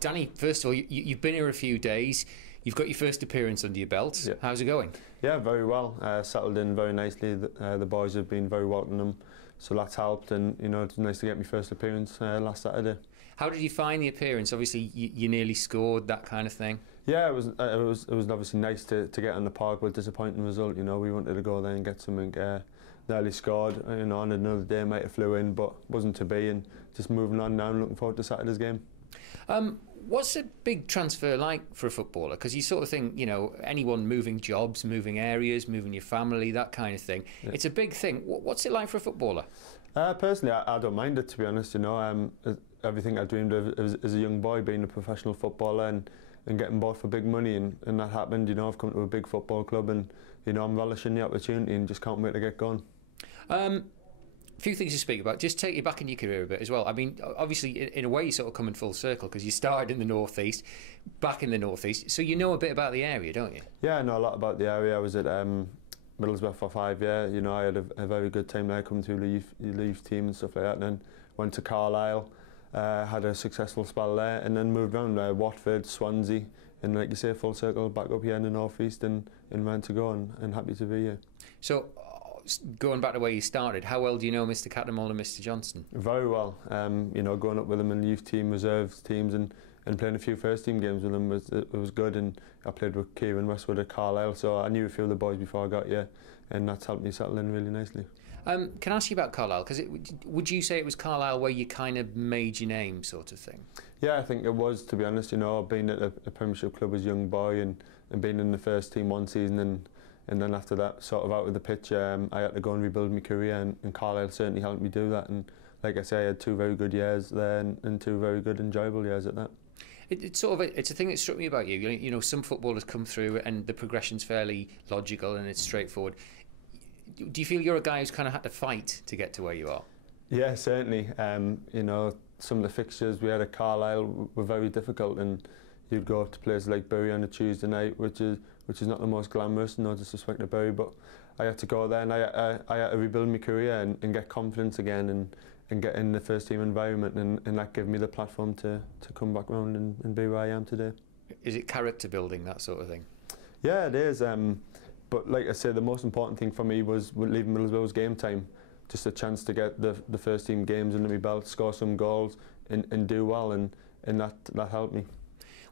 Danny, first of all, you've been here a few days. You've got your first appearance under your belt. Yeah. How's it going? Yeah, very well. Settled in very nicely. The boys have been very welcoming, so that's helped. And it's nice to get my first appearance last Saturday. How did you find the appearance? Obviously, you nearly scored, that kind of thing. Yeah, it was obviously nice to get on the park with a disappointing result. We wanted to go there and get something. Nearly scored. On another day, might have flew in, but wasn't to be. And just moving on now, and looking forward to Saturday's game. What's a big transfer like for a footballer? Because you sort of think, anyone moving jobs, moving areas, moving your family, that kind of thing. Yeah. It's a big thing. What's it like for a footballer? Personally, I don't mind it, to be honest. Everything I dreamed of as a young boy, being a professional footballer and getting bought for big money, and that happened. I've come to a big football club, and I'm relishing the opportunity and just can't wait to get going. A few things to speak about. Just take you back in your career a bit as well. I mean, obviously, in a way, you sort of come in full circle because you started in the North East, back in the North East, so you know a bit about the area, don't you? Yeah, I know a lot about the area. I was at Middlesbrough for 5 years. I had a very good time there, coming through the youth team and stuff like that, and then went to Carlisle, had a successful spell there, and then moved around Watford, Swansea, and like you say, full circle back up here in the North East, and round to go, and happy to be here. So, going back to where you started, how well do you know Mr. Cattermole and Mr. Johnston? Very well. Going up with them in the youth team, reserves teams, and playing a few first team games with them it was good. And I played with Kieran Westwood at Carlisle, so I knew a few of the boys before I got here, and that's helped me settle in really nicely. Can I ask you about Carlisle? Because would you say it was Carlisle where you kind of made your name, sort of thing? Yeah, I think it was, to be honest. Being at a Premiership club as a young boy and being in the first team one season, and then after that, sort of out of the pitch, I had to go and rebuild my career, and Carlisle certainly helped me do that. And like I say, I had 2 very good years there, and 2 very good, enjoyable years at that. It's a thing that struck me about you. Some footballers come through and the progression's fairly logical and it's straightforward. Do you feel you're a guy who's kind of had to fight to get to where you are? Yeah, certainly. Some of the fixtures we had at Carlisle were very difficult, and you'd go up to places like Bury on a Tuesday night, which is not the most glamorous, no disrespect to Bury, but I had to go there, and I had to rebuild my career and get confidence again, and get in the first team environment, and that gave me the platform to come back round and be where I am today. Is it character building, that sort of thing? Yeah, it is. But like I said, the most important thing for me was leaving Middlesbrough was game time. Just a chance to get the first team games under my belt, score some goals, and do well, and that helped me.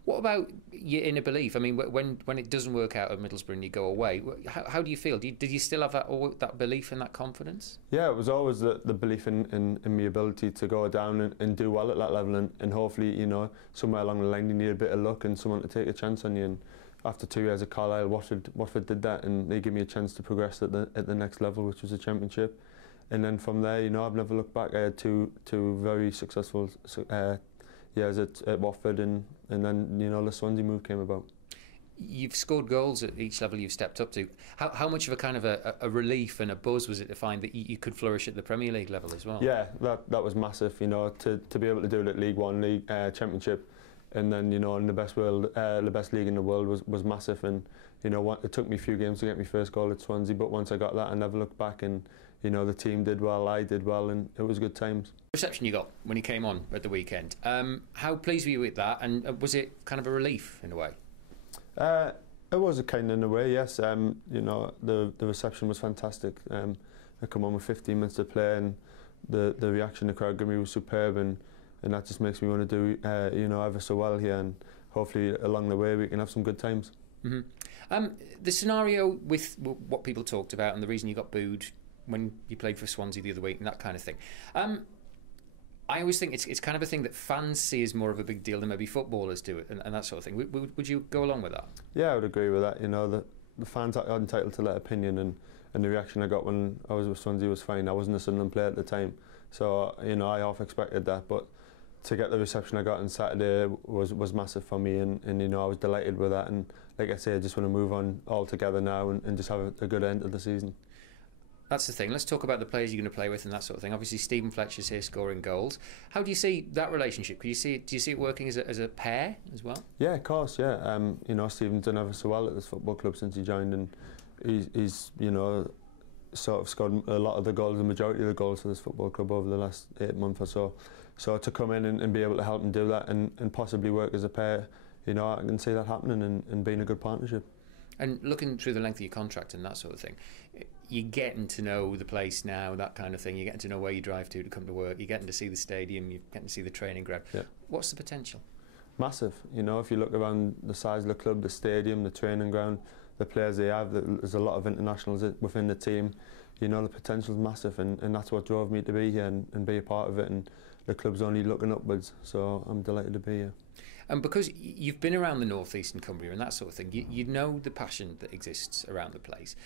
What about your inner belief? I mean, when it doesn't work out at Middlesbrough and you go away, how do you feel? Did you still have that belief and that confidence? Yeah, it was always the belief in my ability to go down and do well at that level, and hopefully, somewhere along the line you need a bit of luck and someone to take a chance on you. And after 2 years at Carlisle, Watford did that, and they gave me a chance to progress at the next level, which was the Championship. And then from there, I've never looked back. I had two very successful years at Watford, and then the Swansea move came about. You've scored goals at each level you've stepped up to. How much of a kind of a relief and a buzz was it to find that you could flourish at the Premier League level as well? Yeah, that was massive. To be able to do it at League One, Championship, and then in the best league in the world was massive. And it took me a few games to get my first goal at Swansea, but once I got that, I never looked back. And the team did well, I did well, and it was good times. Reception you got when you came on at the weekend, how pleased were you with that, and was it kind of a relief in a way? It was a kind in a way, yes. The reception was fantastic. I come on with 15 minutes to play, and the reaction the crowd gave me was superb, and that just makes me want to do ever so well here, and hopefully along the way we can have some good times. Mm-hmm. The scenario with what people talked about and the reason you got booed when you played for Swansea the other week and that kind of thing, I always think it's kind of a thing that fans see as more of a big deal than maybe footballers do it, and that sort of thing. Would you go along with that? Yeah, I would agree with that. The fans are entitled to their opinion, and the reaction I got when I was with Swansea was fine. I wasn't a Sunderland player at the time, so I half expected that, but to get the reception I got on Saturday was massive for me, and I was delighted with that. And like I say, I just want to move on all together now and just have a good end of the season. That's the thing. Let's talk about the players you're going to play with and that sort of thing. Obviously, Stephen Fletcher's here scoring goals. How do you see that relationship? Do you see it working as a pair as well? Yeah, of course. Yeah, Stephen's done ever so well at this football club since he joined, and he's sort of scored a lot of the goals, the majority of the goals for this football club over the last 8 months or so. So to come in and be able to help them do that and possibly work as a pair, you know, I can see that happening and being a good partnership. And looking through the length of your contract and that sort of thing, you're getting to know the place now, that kind of thing. You're getting to know where you drive to come to work. You're getting to see the stadium. You're getting to see the training ground. Yeah. What's the potential? Massive. You know, if you look around the size of the club, the stadium, the training ground, the players they have, there's a lot of internationals within the team. You know, the potential's massive, and that's what drove me to be here and be a part of it. And the club's only looking upwards, so I'm delighted to be here. And because you've been around the North East and Cumbria and that sort of thing, you know the passion that exists around the place.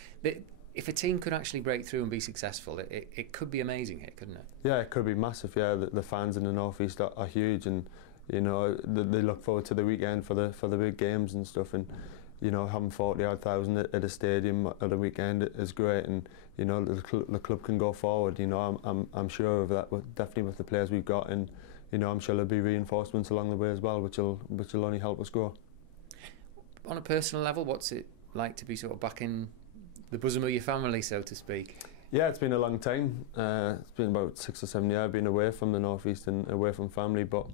If a team could actually break through and be successful, it could be amazing here, couldn't it? Yeah, it could be massive. Yeah, the fans in the North East are huge, and you know they look forward to the weekend for the big games and stuff. And you know, having 40,000 odd at a stadium at a weekend is great, and you know the club can go forward. You know, I'm sure of that. Definitely with the players we've got, and you know, I'm sure there'll be reinforcements along the way as well, which will only help us grow. On a personal level, what's it like to be sort of back in the bosom of your family, so to speak? Yeah, it's been a long time. It's been about 6 or 7 years I've been away from the North East and away from family, but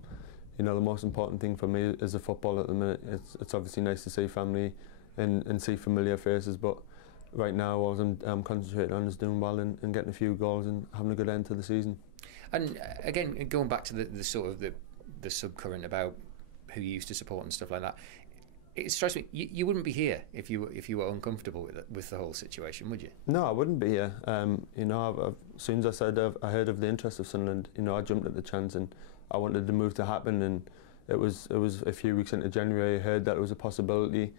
you know, the most important thing for me is the football at the minute. It's obviously nice to see family and see familiar faces, but right now all I'm concentrating on is doing well and getting a few goals and having a good end to the season. And again, going back to the sort of the subcurrent about who you used to support and stuff like that, it strikes me you wouldn't be here if you were uncomfortable with the whole situation, would you? No, I wouldn't be here. You know, as soon as I heard of the interest of Sunderland, you know, I jumped at the chance and I wanted the move to happen. And it was a few weeks into January I heard that it was a possibility,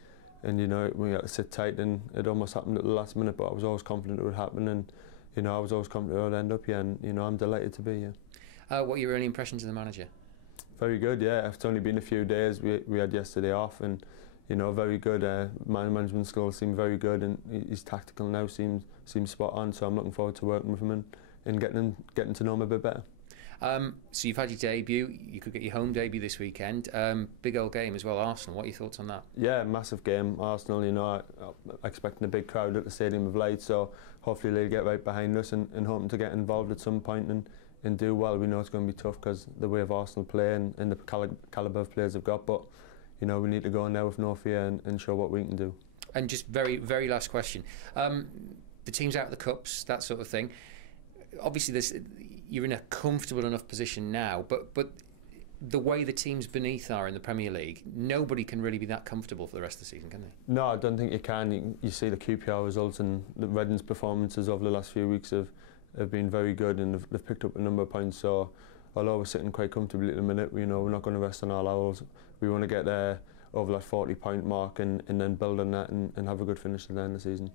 and you know, we had to sit tight, and it almost happened at the last minute. But I was always confident it would happen, and you know, I was always confident I would end up here, and you know, I'm delighted to be here. What are your early impressions of the manager? Very good, yeah. It's only been a few days. We had yesterday off, and you know, very good. Management skills seem very good, and his tactical now seems spot on. So I'm looking forward to working with him and getting to know him a bit better. So you've had your debut. You could get your home debut this weekend. Big old game as well, Arsenal. What are your thoughts on that? Yeah, massive game. Arsenal, you know, expecting a big crowd at the Stadium of Light, so hopefully they'll get right behind us and hoping to get involved at some point and do well. We know it's going to be tough because the way of Arsenal play and the calibre of players they've got, but you know, we need to go in there with no fear and show what we can do. And just very, very last question. The team's out of the cups, that sort of thing. Obviously, you're in a comfortable enough position now, but the way the teams beneath are in the Premier League, nobody can really be that comfortable for the rest of the season, can they? No, I don't think you can. You see the QPR results, and the Reading's performances over the last few weeks have been very good, and they've picked up a number of points. So although we're sitting quite comfortably at the minute, you know, we're not going to rest on our laurels. We want to get there over that 40-point mark and then build on that and have a good finish at the end of the season.